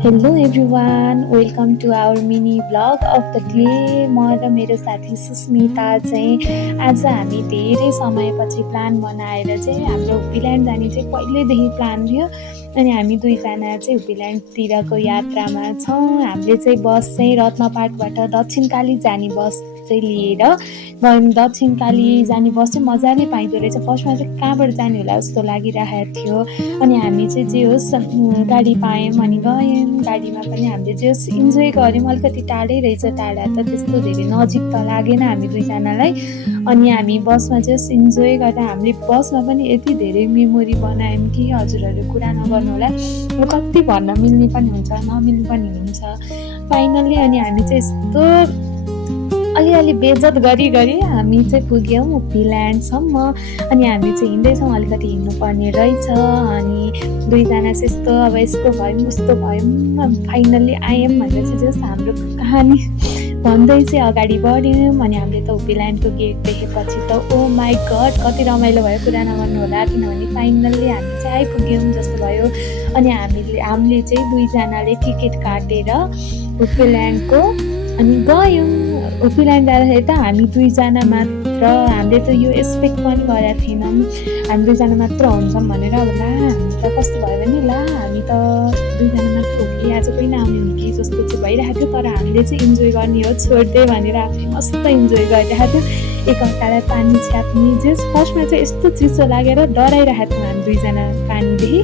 Hello everyone, welcome to our mini vlog of the day. म र मेरो साथी सुस्मिता चाहिँ आज हामी धेरै समयपछि प्लान बनाएर चाहिँ हाम्रो हुप्पील्यान्ड जाने चाहिँ पहिल्यैदेखि प्लान थियो। अनि हामी दुईजना चाहिँ हुप्पील्यान्डतिरको यात्रामा छौँ। हामीले चाहिँ बस चाहिँ रत्नपार्कबाट दक्षिणकाली जाने बस चाहिँ लिएर गयौँ। दक्षिणकाली जाने बस चाहिँ मजाले पाइँदो रहेछ। फर्स्टमा चाहिँ कहाँबाट जाने होला जस्तो लागिरहेको थियो। अनि हामी चाहिँ जे होस् गाडी पायौँ अनि गयौँ। गाडीमा पनि हामीले जे होस् इन्जोय गऱ्यौँ। अलिकति टाढै रहेछ, टाढा त त्यस्तो धेरै नजिक त लागेन हामी दुईजनालाई। अनि हामी बसमा जे होस् इन्जोय गरेर हामीले बसमा पनि यति धेरै मेमोरी बनायौँ कि हजुरहरू कुरा नगर्नु होला। कति भन्न मिल्ने पनि हुन्छ, नमिल्ने पनि हुन्छ फाइनल्ली। अनि हामी चाहिँ यस्तो अलिअलि बेइज्जत गरी हामी चाहिँ पुग्यौँ हुप्पील्यान्डसम्म। अनि हामी चाहिँ हिँड्दैछौँ, अलिकति हिँड्नुपर्ने रहेछ। अनि दुईजना चाहिँ यस्तो भयौँ उस्तो भयौँ, फाइनल्ली आयौँ भनेर चाहिँ जस्ट हाम्रो कहानी भन्दै चाहिँ अगाडि बढ्यौँ। अनि हामीले त हुप्पील्यान्डको गेट देखेपछि त ओ माई गड कति रमाइलो भयो, कुरा नगर्नु होला। किनभने फाइनल्ली हामी चाहिँ आइपुग्यौँ जस्तो भयो। अनि हामीले चाहिँ दुईजनाले टिकट काटेर हुप्पील्यान्डको अनि गयौँ। हुप्पील्यान्ड जाँदाखेरि त हामी दुईजना मात्र, हामीले त यो एक्सपेक्ट पनि गरेका थिएनौँ हामी दुईजना मात्र हुन्छौँ भनेर। अब ला हामी त कस्तो भयो भने ला हामी त दुईजना मात्र हो कि आज कोही नआउने हुन् कि जस्तो चाहिँ भइरहेको थियो। तर हामीले चाहिँ इन्जोय गर्ने हो, छोड्दै भनेर आफै मस्त इन्जोय गरिरहेको थियो। एकअर्कालाई पानी छ्याप्ने जे फर्स्टमा चाहिँ यस्तो चिसो लागेर डराइरहेको थियौँ हामी दुईजना पानीदेखि।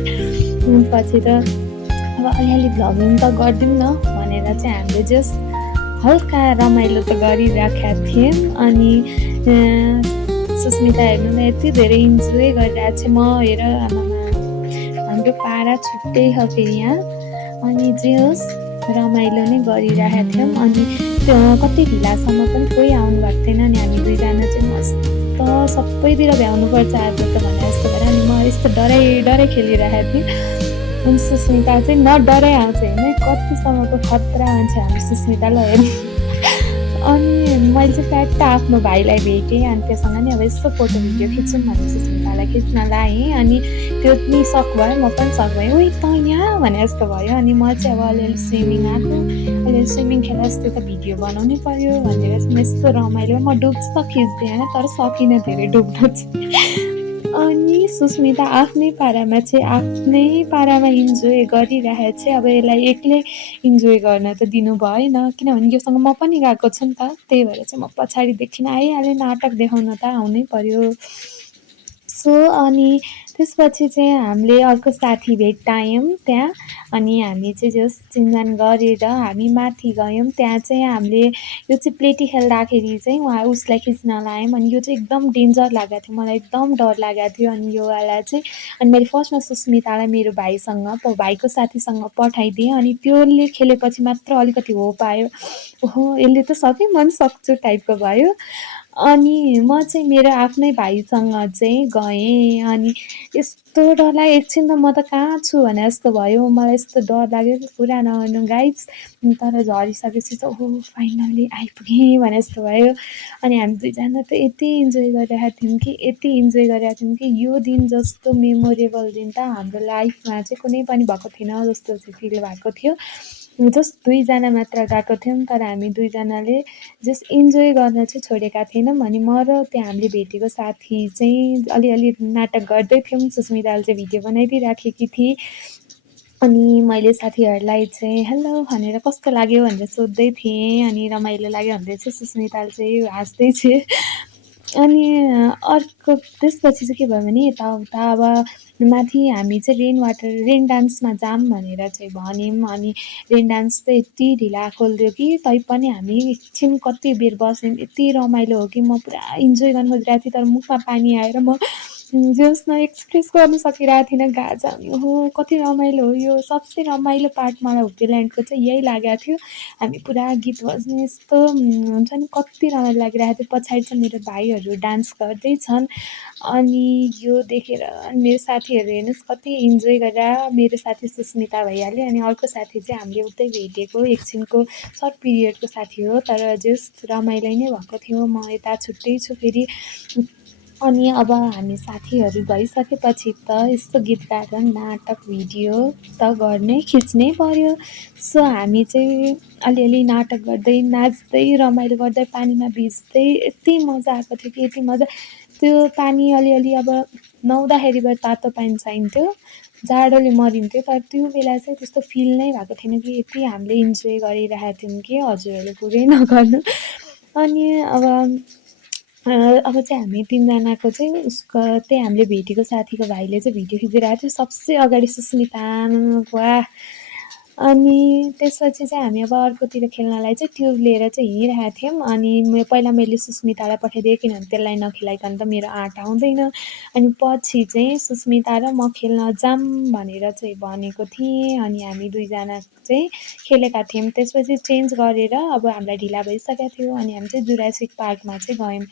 पछि त अब अलिअलि भ्लगिङ त गरिदिउँ न भनेर चाहिँ हामीले जस्ट हल्का रमाइलो त गरिराखेका थियौँ। अनि सुस्मिता हेर्नु न यति धेरै इन्जोय गरिरहेको छ। म हेर आमामा हाम्रो पारा छुट्टै छ फेरि यहाँ। अनि जे होस् रमाइलो नै गरिरहेका थियौँ। अनि त्यो कति ढिलासम्म पनि कोही आउनु भएको थिएन। अनि हामी दुईजना चाहिँ मस्त सबैतिर भ्याउनुपर्छ आज त भने जस्तो भएर। अनि म यस्तो डराइ खेलिरहेको थिएँ। अनि सुस्मिता चाहिँ नडराइ आउँछ होइन, कतिसम्मको खतरा मान्छे हामी सुस्मितालाई हेर्नु। अनि मैले चाहिँ फ्याट्ट आफ्नो भाइलाई भेटेँ। अनि त्योसँग नि अब यस्तो फोटो भिडियो खिचौँ भने सुस्मितालाई खिच्न लाएँ। अनि त्यो पनि सक भयो, म पनि सक भएँ। उही त यहाँ भने जस्तो भयो। अनि म चाहिँ अब अलिअलि स्विमिङ आएको, अलिअलि स्विमिङ खेला जस्तो त भिडियो बनाउनै पर्यो भनेर चाहिँ म यस्तो रमाइलो म डुब्छु त खिच्दिएँ होइन, तर सकिनँ धेरै डुब्न चाहिँ। अनि सुस्मिता आफ्नै पारामा इन्जोय गरिरहेको छ। अब यसलाई एक्लै इन्जोय गर्न त दिनु भएन, किनभने योसँग म पनि गएको छु नि त। त्यही भएर चाहिँ म पछाडिदेखि आइहालेँ, नाटक देखाउन त आउनै पर्यो। अनि त्यसपछि चाहिँ हामीले अर्को साथी भेट्टायौँ त्यहाँ। अनि हामी चाहिँ जस्ट चिनजान गरेर हामी माथि गयौँ। त्यहाँ चाहिँ हामीले यो चाहिँ प्लेटी खेल्दाखेरि चाहिँ उसलाई खिच्न लायौँ। अनि यो चाहिँ एकदम डेन्जर लागेको थियो, मलाई एकदम डर लागेको थियो। अनि यो वाला चाहिँ अनि मैले फर्स्टमा सुस्मितालाई मेरो भाइको साथीसँग पठाइदिएँ। अनि त्यसले खेलेपछि मात्र अलिकति होप आयो, ओहो यसले त सक्यो म पनि सक्छु टाइपको भयो। अनि म चाहिँ मेरो आफ्नै भाइसँग चाहिँ गएँ। अनि यस्तो डर लाग्यो, एकछिन त म त कहाँ छु भने जस्तो भयो। मलाई यस्तो डर लाग्यो कुरा नगर्नु गाइज। तर झरिसकेपछि त ओहो फाइनल्ली आइपुगेँ भने जस्तो भयो। अनि हामी दुईजना त यति इन्जोय गरिरहेको थियौँ कि यो दिन जस्तो मेमोरेबल दिन त हाम्रो लाइफमा चाहिँ कुनै पनि भएको थिएन जस्तो चाहिँ फिल भएको थियो। जस्ट दुईजना मात्र गएको थियौँ, तर हामी दुईजनाले जस्ट इन्जोय गर्न चाहिँ छोडेका थिएनौँ। अनि म र त्यहाँ हामीले भेटेको साथी चाहिँ अलिअलि नाटक गर्दै थियौँ। सुस्मिताले चाहिँ भिडियो बनाइदिइराखेकी थिए। अनि मैले साथीहरूलाई चाहिँ हेलो भनेर कस्तो लाग्यो भनेर सोध्दै थिएँ। अनि रमाइलो लाग्यो भनेर चाहिँ सुस्मिताले चाहिँ हाँस्दै थिए। अनि अर्को त्यसपछि चाहिँ के भयो भने यताउता अब माथि हामी चाहिँ रेन डान्समा जाऊँ भनेर चाहिँ भन्यौँ। अनि रेन डान्स त यति ढिला खोलिदियो कि तैपनि हामी एकछिन कति बेर बस्यौँ। यति रमाइलो हो कि म पुरा इन्जोय गर्न खोजिरहेको थिएँ, तर मुखमा पानी आएर म जस न एक्सप्रेस गर्न सकिरहेको थिइनँ। गाजा ओहो कति रमाइलो हो, यो सबसे रमाइलो पार्ट मलाई हुप्पील्यान्डको चाहिँ यही लागेको थियो। हामी पुरा गीत बज्ने यस्तो हुन्छ नि, कति रमाइलो लागिरहेको थियो। पछाडि चाहिँ मेरो भाइहरू डान्स गर्दैछन्। अनि यो देखेर मेरो साथीहरू हेर्नुहोस् कति इन्जोय गरेर मेरो साथी सुस्मिता भइहाल्यो। अनि अर्को साथी चाहिँ हामीले उतै भेटेको एकछिनको सर्ट पिरियडको साथी हो, तर जस्ट रमाइलो नै भएको थियो। म यता छुट्टै छु फेरि। अनि अब हामी साथीहरू भइसकेपछि त यस्तो गीत गाएर नाटक भिडियो त खिच्नै पर्यो। सो हामी चाहिँ अलिअलि नाटक गर्दै नाच्दै रमाइलो गर्दै पानीमा भिज्दै यति मजा आएको थियो कि यति मजा। त्यो पानी अलिअलि अब नुहाउँदाखेरि तातो पानी चाहिन्थ्यो, जाडोले मरिन्थ्यो, तर त्यो बेला चाहिँ त्यस्तो फिल नै भएको थिएन कि यति हामीले इन्जोय गरिरहेको थियौँ कि हजुरहरूले कुरै नगर्नु। अनि अब चाहिँ हामी तिनजनाको चाहिँ उसको त्यही हामीले भेटेको साथीको भाइले चाहिँ भिडियो खिचिरहेको थियो सबसे अगाडि सुस्मिता। वाह! अनि त्यसपछि चाहिँ हामी अब अर्कोतिर खेल्नलाई चाहिँ ट्युब लिएर चाहिँ हिँडिरहेका थियौँ। अनि पहिला मैले सुस्मितालाई पठाइदिएँ किनभने त्यसलाई नखेलाइकन त मेरो आँट आउँदैन। अनि पछि चाहिँ सुस्मिता र म खेल्न जाऊँ भनेर चाहिँ भनेको थिएँ। अनि हामी दुईजना चाहिँ खेलेका थियौँ। त्यसपछि चेन्ज गरेर अब हामीलाई ढिला भइसकेको थियो अनि हामी चाहिँ जुरासिक पार्कमा चाहिँ गयौँ।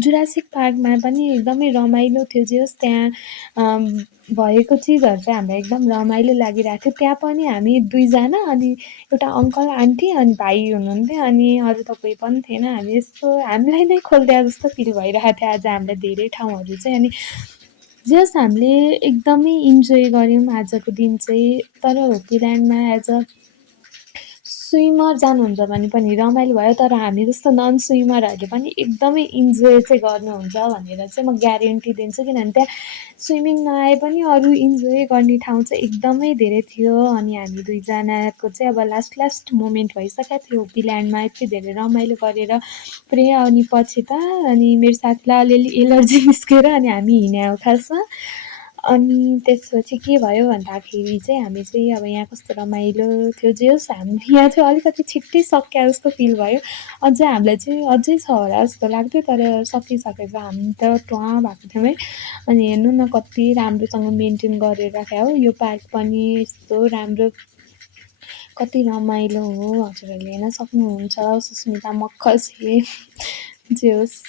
जुरासिक पार्कमा पनि एकदमै रमाइलो थियो। जे होस् त्यहाँ भएको चिजहरू चाहिँ हामीलाई एकदम रमाइलो लागिरहेको थियो। त्यहाँ पनि हामी दुईजना अनि एउटा अङ्कल आन्टी अनि भाइ हुनुहुन्थ्यो अनि अरू त कोही पनि थिएन। हामी यस्तो हामीलाई नै खोलिदिए जस्तो फिल भइरहेको थियो आज हामीलाई धेरै ठाउँहरू चाहिँ। अनि जे होस् हामीले एकदमै इन्जोय गऱ्यौँ आजको दिन चाहिँ। तर होकील्यान्डमा एज अ स्विमर जानुहुन्छ भने पनि रमाइलो भयो, तर हामी जस्तो नन स्विमरहरूले पनि एकदमै इन्जोय चाहिँ गर्नुहुन्छ भनेर चाहिँ म ग्यारेन्टी दिन्छु। किनभने त्यहाँ स्विमिङ नआए पनि अरू इन्जोय गर्ने ठाउँ चाहिँ एकदमै धेरै थियो। अनि हामी दुईजनाको चाहिँ अब लास्ट मोमेन्ट भइसकेको थियो होकील्यान्डमा यति धेरै रमाइलो गरेर पुरै। अनि पछि त अनि मेरो साथीलाई अलिअलि एलर्जी निस्केर अनि हामी हिँड्यौँ खासमा। अनि त्यसपछि के भयो भन्दाखेरि चाहिँ हामी चाहिँ अब यहाँ कस्तो रमाइलो थियो। जे होस् हामी यहाँ चाहिँ अलिकति छिट्टै सकिए जस्तो फिल भयो। अझै हामीलाई चाहिँ अझै छ होला जस्तो लाग्थ्यो, तर सकिसकेर हामी त ट्वाँ भएको थियौँ है। अनि हेर्नु न कति राम्रोसँग मेन्टेन गरेर राख्यो हो यो पार्क पनि, यस्तो राम्रो कति रमाइलो हो। हजुरहरूले हेर्न सक्नुहुन्छ। सुस्मिता मक्खसे जे होस्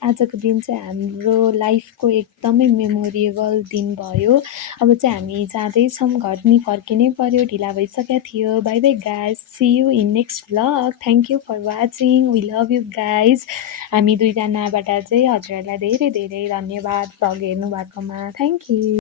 आजको दिन चाहिँ हाम्रो लाइफको एकदमै मेमोरेबल दिन भयो। अब चाहिँ हामी जाँदैछौँ, घर नि फर्किनै पर्यो, ढिला भइसकेको थियो। Bye bye guys, see you in next vlog. Thank you for watching, we love you guys. हामी दुईजनाबाट चाहिँ हजुरहरूलाई धेरै धेरै धन्यवाद भ्लग हेर्नु भएकोमा। Thank you.